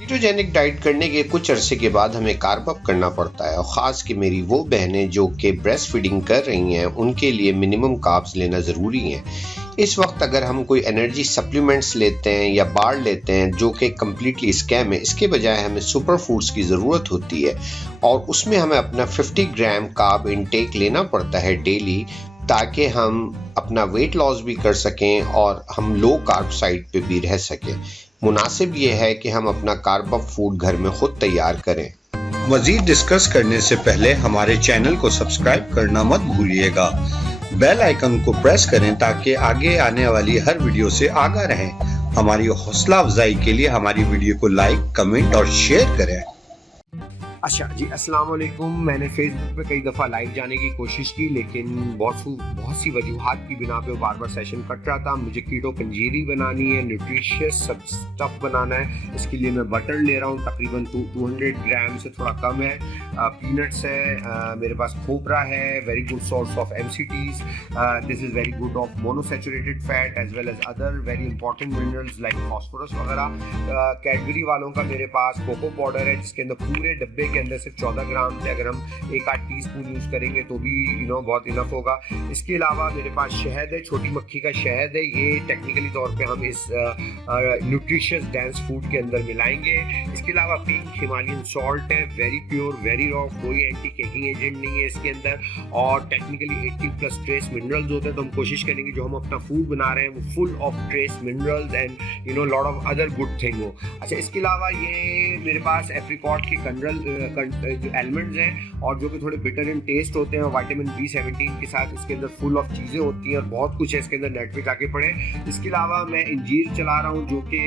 Ketogenic diet करने के कुछ अरसे के बाद हमें कार्ब अप करना पड़ता है और ख़ास कि मेरी वो बहनें जो कि ब्रेस्ट फीडिंग कर रही हैं उनके लिए मिनिमम कार्ब्स लेना ज़रूरी है। इस वक्त अगर हम कोई एनर्जी सप्लीमेंट्स लेते हैं या बार लेते हैं जो कि कम्प्लीटली स्कैम है, इसके बजाय हमें सुपर फूड्स की ज़रूरत होती है और उसमें हमें अपना 50 ग्राम कार्ब इनटेक लेना पड़ता है डेली, ताकि हम अपना वेट लॉस भी कर सकें और हम लो कार्ब साइड पे भी रह सकें। मुनासिब ये है कि हम अपना कार्ब अप फूड घर में खुद तैयार करें। मजीद डिस्कस करने से पहले हमारे चैनल को सब्सक्राइब करना मत भूलिएगा। बेल आइकन को प्रेस करें ताकि आगे आने वाली हर वीडियो से आगाह रहें। हमारी हौसला अफजाई के लिए हमारी वीडियो को लाइक, कमेंट और शेयर करें। अच्छा जी, अस्सलाम वालेकुम। मैंने फेसबुक पे कई दफ़ा लाइव जाने की कोशिश की, लेकिन बहुत सी वजूहात की बिना पे बार बार सेशन कट रहा था। मुझे कीटो पंजीरी बनानी है, न्यूट्रिशियस सब स्टफ बनाना है। इसके लिए मैं बटर ले रहा हूँ, तकरीबन 200 ग्राम से थोड़ा कम है। पीनट्स है, मेरे पास खोपरा है, very good source of MCTs। This is very good of monounsaturated fat as well as other very important minerals like phosphorus वगैरह। कैडबरी वालों का मेरे पास कोको पाउडर है जिसके अंदर पूरे डब्बे के अंदर सिर्फ 14 ग्राम थे। अगर हम 1-8 टीस्पून यूज़ करेंगे तो भी बहुत इनफ होगा। इसके अलावा मेरे पास शहद है, छोटी मक्खी का शहद है। ये टेक्निकली तौर पे हम इस न्यूट्रिशियस डेंस फूड के अंदर मिलाएंगे। इसके अलावा पिंक हिमालयन सॉल्ट है, वेरी प्योर वेरी रॉ, कोई एंटी केकिंग एजेंट नहीं है इसके अंदर, और टेक्निकली 80+ ट्रेस मिनरल्स होते हैं। तो हम कोशिश करेंगे जो हम अपना फूड बना रहे हैं वो full of trace minerals and lot of other good thing हो। अच्छा, इसके अलावा ये मेरे पास एप्रिकॉट के जो एलिमेंट्स हैं और जो कि थोड़े बिटर इन टेस्ट होते हैं, और विटामिन B17 के साथ इसके अंदर फुल ऑफ चीज़ें होती हैं और बहुत कुछ है इसके अंदर, नेट पे जाके पढ़े। इसके अलावा मैं इंजीर चला रहा हूँ जो कि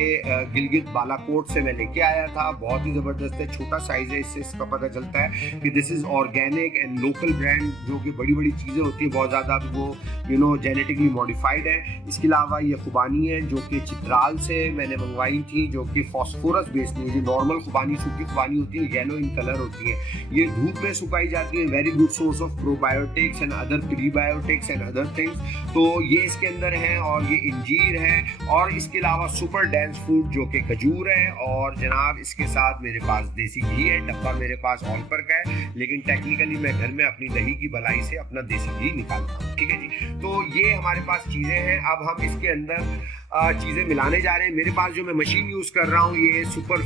गिलगित बालाकोट से मैं लेके आया था। बहुत ही ज़बरदस्त है, छोटा साइज़ है, इससे इसका पता चलता है कि this is organic and local brand. जो कि बड़ी बड़ी चीज़ें होती हैं बहुत ज़्यादा वो जेनेटिकली मॉडिफाइड है। इसके अलावा ये खुबानी है जो कि चित्राल से मैंने मंगवाई थी, जो कि फॉस्फोरस बेस्ड नहीं है। जो नॉर्मल खुबानी सूखी खुबानी होती है येलो इन कलर होती है, ये धूप में सुखाई जाती है। Very good source of probiotics and other prebiotics and other things. तो ये इसके अंदर है, और ये इंजीर है, और इसके अलावा सुपर डेंस फूड जो कि खजूर है। और जनाब इसके साथ मेरे पास देसी घी है, डब्बा मेरे पास ऑल पर का है, लेकिन टेक्निकली मैं घर में अपनी दही की भलाई से अपना देसी घी निकालता हूँ। ठीक है जी, तो ये हमारे पास चीज़ें हैं। अब हम इसके अंदर चीज़ें मिलाने जा रहे हैं। मेरे पास जो मैं मशीन यूज़ कर रहा हूँ ये सुपर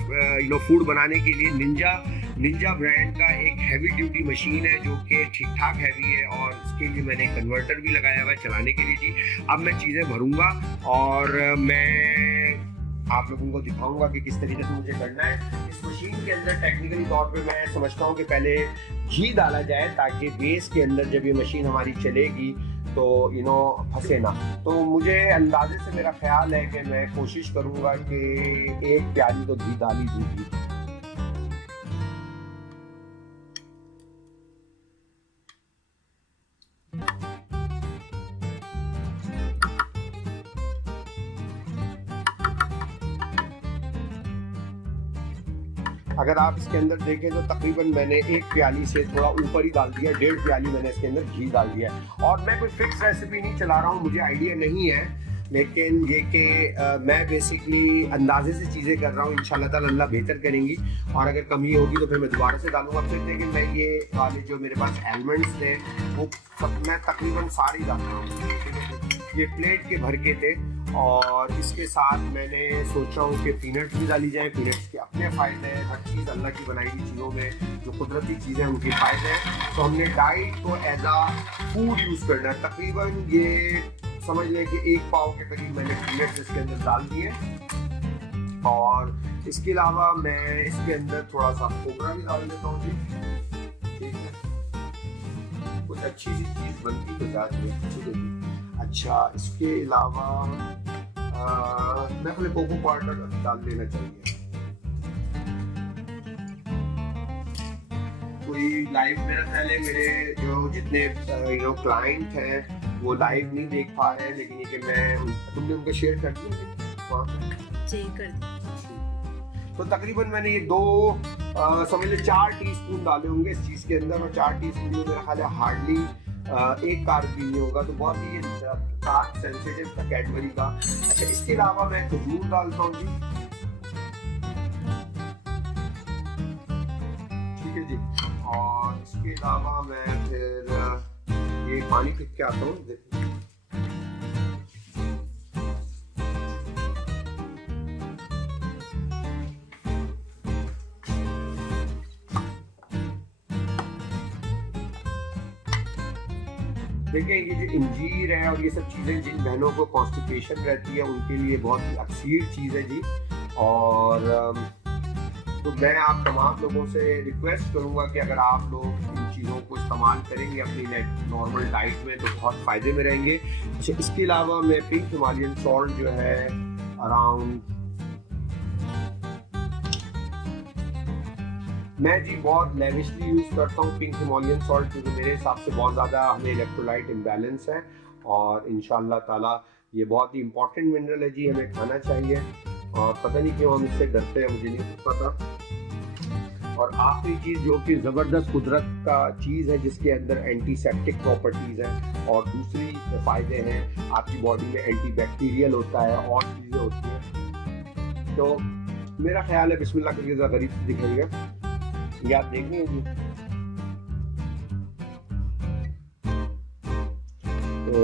फूड बनाने के लिए निंजा ब्रांड का एक हैवी ड्यूटी मशीन है जो कि ठीक ठाक हैवी है, और इसके लिए मैंने कन्वर्टर भी लगाया हुआ है चलाने के लिए जी। अब मैं चीज़ें भरूंगा और मैं आप लोगों को दिखाऊंगा कि किस तरीके से मुझे करना है। इस मशीन के अंदर टेक्निकली तौर पे मैं समझता हूँ कि पहले घी डाला जाए ताकि बेस के अंदर जब ये मशीन हमारी चलेगी तो फंसे ना। तो मुझे अंदाजे से मेरा ख्याल है कि मैं कोशिश करूंगा कि 1 प्याली तो घी डाल ही दूंगी। अगर आप इसके अंदर देखें तो तकरीबन मैंने 1 प्याली से थोड़ा ऊपर ही डाल दिया, 1.5 प्याली मैंने इसके अंदर घी डाल दिया। और मैं कोई फिक्स रेसिपी नहीं चला रहा हूँ, मुझे आइडिया नहीं है, लेकिन ये कि मैं बेसिकली अंदाजे से चीज़ें कर रहा हूँ। इंशाल्लाह ताला अल्लाह बेहतर करेंगी, और अगर कमी होगी तो फिर मैं दोबारा से डालूंगा फिर। लेकिन मैं ये वाले जो मेरे पास एलिमेंट्स थे वो सब मैं तकरीबन सारे डाल रहा हूँ। ये प्लेट के भर के थे, और इसके साथ मैंने सोचा हूँ कि पीनट्स भी डाली जाए। पीनट्स के अपने फ़ायदे हैं, हर चीज़ अल्लाह की बनाई हुई चीज़ों में जो कुदरती चीज़ें हैं उनके फ़ायदे हैं। तो हमने डाइट को एज आ फूड यूज़ करना है। तकरीबन ये समझ लें कि 1 पाव के करीब मैंने पीनट्स इसके अंदर डाल दिए, और इसके अलावा मैं इसके अंदर थोड़ा सा खोपरा भी डाल देता हूँ जी। ठीक है, कुछ अच्छी सी चीज़ बनती तो ज़्यादा। अच्छा, इसके अलावा मैं अपने कोको पाउडर डाल देना चाहिए। कोई लाइव, मेरा ख्याल है मेरे जो जितने क्लाइंट हैं वो लाइव नहीं देख पा रहे हैं, लेकिन ये कि तुमने उनको शेयर कर दिया जी, कर दिया। तो तकरीबन मैंने ये 2 समझ ले 4 टीस्पून डाले होंगे इस चीज़ के अंदर, और 4 टीस्पून में मेरा ख्याल है हार्डली 1 कार्ब भी नहीं होगा। तो बहुत ही कार्ब सेंसिटिव था कैडबरी का। अच्छा, इसके अलावा मैं खजूर डालता हूँ जी। इसके अलावा मैं फिर ये पानी पी के आता हूँ। देखिए ये जो इंजीर है और ये सब चीज़ें जिन बहनों को कॉन्स्टिपेशन रहती है उनके लिए बहुत ही अक्सीर चीज़ है जी। और तो मैं आप तमाम लोगों से रिक्वेस्ट करूंगा कि अगर आप लोग इन चीज़ों को इस्तेमाल करेंगे अपनी नॉर्मल डाइट में तो बहुत फ़ायदे में रहेंगे। अच्छा, इसके अलावा मैं पिंक हिमालयन सॉल्ट जो है अराउंड मैं जी बहुत लेविशली यूज़ करता हूँ पिंक हिमालयन सॉल्ट, क्योंकि मेरे हिसाब से बहुत ज़्यादा हमें इलेक्ट्रोलाइट इम्बैलेंस है और इंशाल्लाह ताला ये बहुत ही इंपॉर्टेंट मिनरल है जी, हमें खाना चाहिए। और पता नहीं क्यों हम इससे डरते हैं, मुझे नहीं पता। और आखिरी चीज़ जो कि ज़बरदस्त कुदरत का चीज़ है जिसके अंदर एंटीसेप्टिक प्रॉपर्टीज़ हैं और दूसरी फ़ायदे हैं, आपकी बॉडी में एंटीबैक्टीरियल होता है और चीज़ें होती हैं। तो मेरा ख्याल है बिस्मिल्लाह करके ज़रा गरीब दिखाइएगा, ये आप देखेंगे जी। तो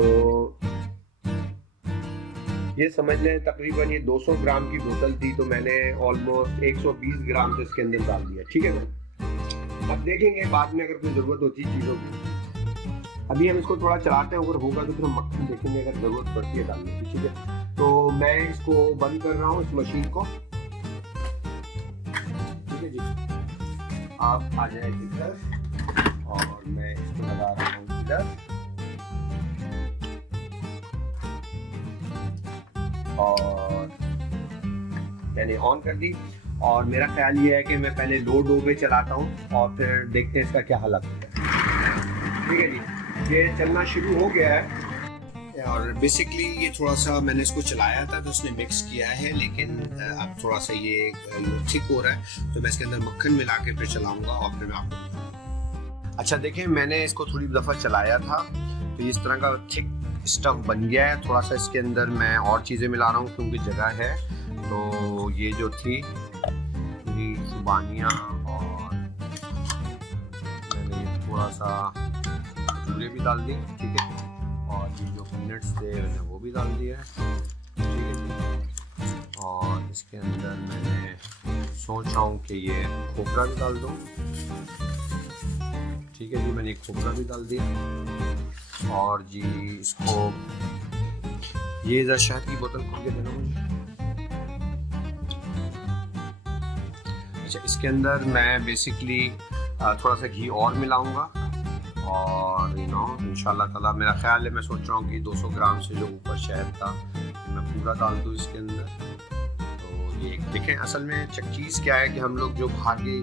ये समझ लें तकरीबन ये 200 ग्राम की बोतल थी, तो मैंने ऑलमोस्ट 120 ग्राम तो इसके अंदर डाल दिया, ठीक है ना। अब देखेंगे बाद में अगर कोई ज़रूरत होती है चीज़ों की। अभी हम इसको थोड़ा चलाते हैं, अगर होगा तो फिर हम मक्खन देखेंगे अगर ज़रूरत पड़ती है डालने की, ठीक है। तो मैं इसको बंद कर रहा हूँ इस मशीन को, ठीक है जी। आप आ जाए इधर और मैं इसको लगा रहा हूँ इधर और मैंने ऑन कर दी। और मेरा ख्याल ये है कि मैं पहले लो डो पे चलाता हूँ और फिर देखते हैं इसका क्या हालत होता है, ठीक है जी। ये चलना शुरू हो गया है और बेसिकली ये थोड़ा सा मैंने इसको चलाया था तो उसने मिक्स किया है, लेकिन अब थोड़ा सा ये थिक हो रहा है, तो मैं इसके अंदर मक्खन मिला के फिर चलाऊंगा और फिर मैं आपको। अच्छा देखें, मैंने इसको थोड़ी दफ़ा चलाया था तो इस तरह का थिक स्टफ बन गया है। थोड़ा सा इसके अंदर मैं और चीज़ें मिला रहा हूँ क्योंकि जगह है। तो ये जो थी मेरी खुबानियाँ और मैंने थोड़ा सा चूरे भी डाल दी, ठीक है। और ये जो पीनट्स थे मैंने वो भी डाल दिया है, ठीक है जी। और इसके अंदर मैंने सोच रहा हूँ कि ये खोपरा भी डाल दूँ, ठीक है जी। मैंने एक खोपरा भी डाल दिया और जी इसको ये जरा शहद की बोतल खोल के देना मुझे। अच्छा, इसके अंदर मैं बेसिकली थोड़ा सा घी और मिलाऊंगा और इंशाल्लाह ताला मेरा ख्याल है, मैं सोच रहा हूँ कि 200 ग्राम से जो ऊपर शहद था मैं पूरा डाल दूँ इसके अंदर। तो ये देखें, असल में चीज़ क्या है कि हम लोग जो बाहर के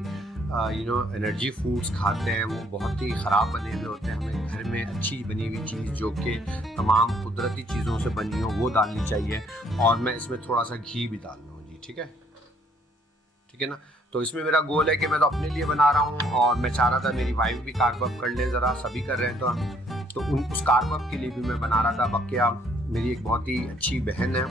एनर्जी फूड्स खाते हैं वो बहुत ही ख़राब बने हुए होते हैं। हमें घर में अच्छी बनी हुई चीज़ जो कि तमाम कुदरती चीज़ों से बनी हो वो डालनी चाहिए। और मैं इसमें थोड़ा सा घी भी डाल रहा हूँ जी, ठीक है, ठीक है ना। तो इसमें मेरा गोल है कि मैं तो अपने लिए बना रहा हूँ और मैं चाह रहा था मेरी वाइफ भी कार्ब अप कर ले, ज़रा सभी कर रहे हैं तो उस कार्ब अप के लिए भी मैं बना रहा था। बकिया मेरी एक बहुत ही अच्छी बहन है,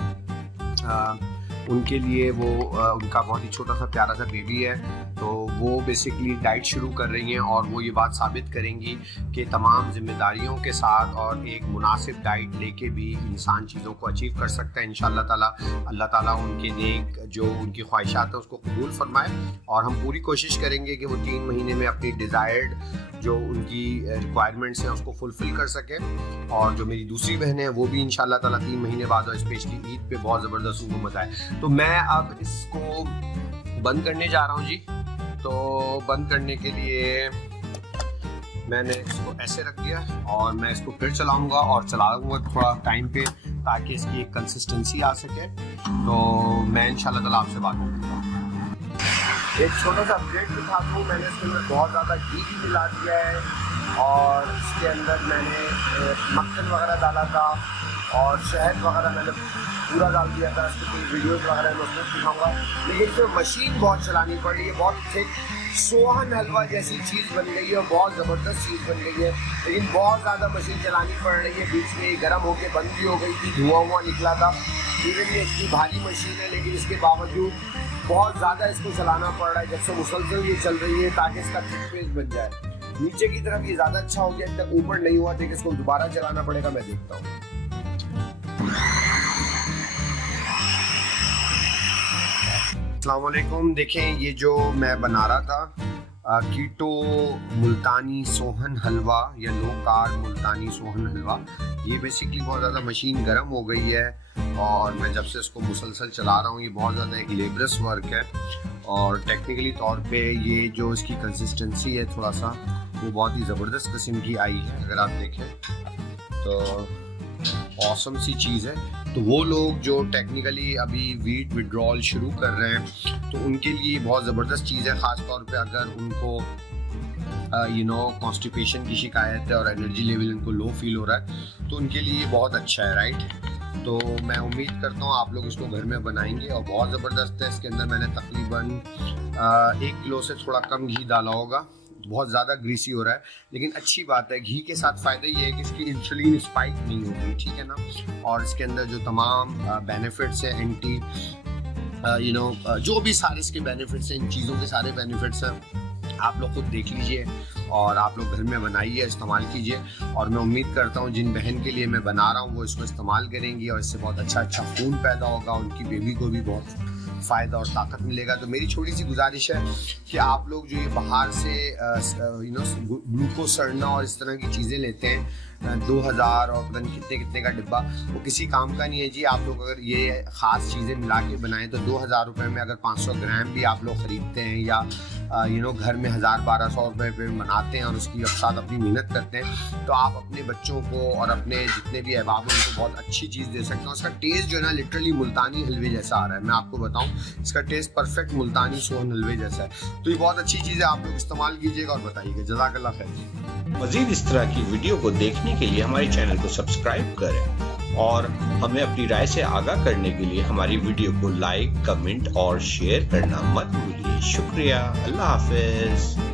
उनके लिए वो उनका बहुत ही छोटा सा प्यारा सा बेबी है, तो वो बेसिकली डाइट शुरू कर रही हैं और वो ये बात साबित करेंगी कि तमाम जिम्मेदारियों के साथ और एक मुनासिब डाइट लेके भी इंसान चीज़ों को अचीव कर सकता है। इंशाल्लाह ताला अल्लाह ताला उनके नेक जो उनकी ख्वाहिशात हैं उसको कबूल फरमाए और हम पूरी कोशिश करेंगे कि वो 3 महीने में अपनी डिज़ायर्ड जो उनकी रिक्वायरमेंट्स हैं उसको फुलफ़िल कर सकें। और जो मेरी दूसरी बहन है वो भी इंशाल्लाह ताला 3 महीने बाद और स्पेशली ईद पे बहुत ज़बरदस्त उनको मज़ा आए। तो मैं अब इसको बंद करने जा रहा हूँ जी। तो बंद करने के लिए मैंने इसको ऐसे रख दिया और मैं इसको फिर चलाऊंगा और चलाऊंगा थोड़ा टाइम पे ताकि इसकी एक कंसिस्टेंसी आ सके। तो मैं इंशाल्लाह ताला आपसे बात करूँगा। एक छोटा सा अपडेट दिखा दूँ, मैंने इसके अंदर बहुत ज़्यादा घी भी मिला दिया है और इसके अंदर मैंने मक्खन वगैरह डाला था और शहद वगैरह मैंने पूरा डाल दिया था। इसकी कोई वीडियोज़ वगैरह मैं उसमें दिखाऊंगा, लेकिन इसमें मशीन बहुत चलानी पड़ रही है, बहुत थिक सोहन हलवा जैसी चीज़ बन गई है और बहुत ज़बरदस्त चीज़ बन गई है, लेकिन बहुत ज़्यादा मशीन चलानी पड़ रही है। बीच में गर्म होकर बंद भी हो गई थी, धुआं निकला था। इवन ये इतनी भारी मशीन है लेकिन इसके बावजूद बहुत ज़्यादा इसको चलाना पड़ रहा है जब से मुसलसल ये चल रही है ताकि इसका थिक पेस्ट बन जाए। नीचे की तरफ ये ज्यादा अच्छा हो गया, अब तक ऊपर नहीं हुआ, देखिए इसको दोबारा चलाना पड़ेगा, मैं देखता हूँ। अस्सलाम वालेकुम। देखें ये जो मैं बना रहा था कीटो मुल्तानी सोहन हलवा या लो कार्ब मुल्तानी सोहन हलवा, ये बेसिकली बहुत ज़्यादा मशीन गर्म हो गई है और मैं जब से इसको मुसलसल चला रहा हूँ, ये बहुत ज़्यादा एक लेबरस वर्क है और टेक्निकली तौर पे ये जो इसकी कंसिस्टेंसी है थोड़ा सा वो बहुत ही ज़बरदस्त किस्म की आई है। अगर आप देखें तो ऑसम सी चीज़ है। तो वो लोग जो टेक्निकली अभी वीट विड्रॉल शुरू कर रहे हैं तो उनके लिए बहुत ज़बरदस्त चीज़ है, ख़ास तौर पे अगर उनको कॉन्स्टिपेशन की शिकायत है और एनर्जी लेवल उनको लो फील हो रहा है तो उनके लिए बहुत अच्छा है, राइट। तो मैं उम्मीद करता हूँ आप लोग इसको घर में बनाएंगे और बहुत ज़बरदस्त है। इसके अंदर मैंने तकरीबन 1 किलो से थोड़ा कम घी डाला होगा, बहुत ज़्यादा ग्रीसी हो रहा है, लेकिन अच्छी बात है। घी के साथ फ़ायदा ये है कि इसकी इंसुलिन स्पाइक नहीं होगी, ठीक है ना। और इसके अंदर जो तमाम बेनिफिट्स हैं, एंटी जो भी सारे इसके बेनिफिट्स हैं, इन चीज़ों के सारे बेनिफिट्स हैं, आप लोग खुद देख लीजिए और आप लोग घर में बनाइए, इस्तेमाल कीजिए। और मैं उम्मीद करता हूँ जिन बहन के लिए मैं बना रहा हूँ वो इसको इस्तेमाल करेंगी और इससे बहुत अच्छा खून पैदा होगा, उनकी बेबी को भी बहुत फ़ायदा और ताकत मिलेगा। तो मेरी छोटी सी गुजारिश है कि आप लोग जो ये बाहर से ग्लूकोज सड़ना और इस तरह की चीज़ें लेते हैं 2000 और पता नहीं कितने का डिब्बा, वो किसी काम का नहीं है जी। आप लोग अगर ये ख़ास चीज़ें मिला के बनाएं तो 2000 रुपये में अगर 500 ग्राम भी आप लोग ख़रीदते हैं या घर में 1000-1200 रुपये पे बनाते हैं और उसकी साथ अपनी मेहनत करते हैं तो आप अपने बच्चों को और अपने जितने भी अहबाब हैं उनको बहुत अच्छी चीज़ दे सकते हैं। उसका टेस्ट जो है ना लिटरली मुल्तानी हलवे जैसा आ रहा है। मैं आपको बताऊं इसका टेस्ट परफेक्ट मुल्तानी सोहन हलवे जैसा है। तो ये बहुत अच्छी चीज़ है, आप लोग इस्तेमाल कीजिएगा और बताइएगा। जज़ाकल्लाह खैर। मज़ीद इस तरह की वीडियो को देखने के लिए हमारे चैनल को सब्सक्राइब करें और हमें अपनी राय से आगाह करने के लिए हमारी वीडियो को लाइक, कमेंट और शेयर करना मत भूलिए। शुक्रिया। अल्लाह हाफिज।